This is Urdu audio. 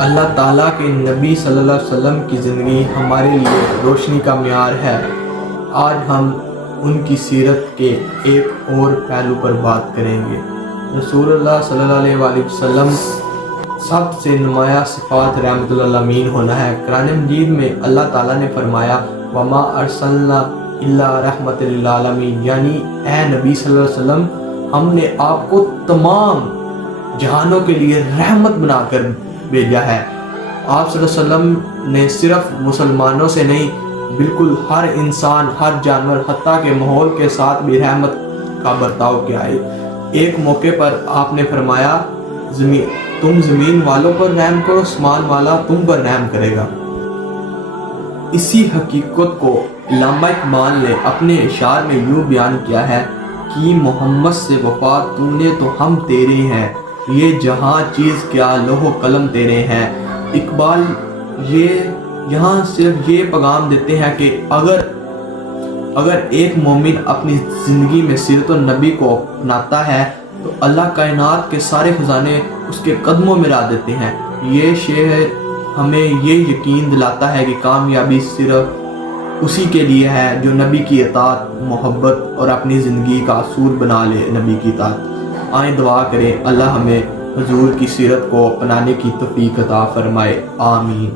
اللہ تعالیٰ کے نبی صلی اللہ علیہ وسلم کی زندگی ہمارے لیے روشنی کا معیار ہے۔ آج ہم ان کی سیرت کے ایک اور پہلو پر بات کریں گے۔ رسول اللہ صلی اللہ علیہ وآلہ وسلم سب سے نمایاں صفات رحمت للعالمین ہونا ہے۔ قرآن مجید میں اللہ تعالیٰ نے فرمایا وَمَا أَرْسَلْنَا إِلَّا رَحْمَةً لِلْعَالَمِينَ، یعنی اے نبی صلی اللہ علیہ وسلم، ہم نے آپ کو تمام جہانوں کے لیے رحمت بنا کر بھیجا ہے۔ آپ صلی اللہ علیہ وسلم نے صرف مسلمانوں سے نہیں، بالکل ہر انسان، ہر جانور، حتیٰ کہ ماحول کے ساتھ بھی رحمت کا برتاؤ کیا ہے۔ ایک موقع پر آپ نے فرمایا تم زمین والوں پر رحم کرو، آسمان والا تم پر رحم کرے گا۔ اسی حقیقت کو علامہ اقبال نے اپنے اشعار میں یوں بیان کیا ہے کہ محمد سے وفا تو نے تو ہم تیرے ہیں، یہ جہاں چیز کیا لوح و قلم تیرے ہیں۔ اقبال یہاں صرف یہ پیغام دیتے ہیں کہ اگر ایک مومن اپنی زندگی میں سیرت النبی کو اپناتا ہے تو اللہ کائنات کے سارے خزانے اس کے قدموں میں لا دیتے ہیں۔ یہ شعر ہمیں یہ یقین دلاتا ہے کہ کامیابی صرف اسی کے لیے ہے جو نبی کی اطاعت، محبت اور اپنی زندگی کا اصول بنا لے نبی کی اطاعت۔ آئیں دعا کریں اللہ ہمیں حضور کی سیرت کو اپنانے کی توفیق عطا فرمائے، آمین۔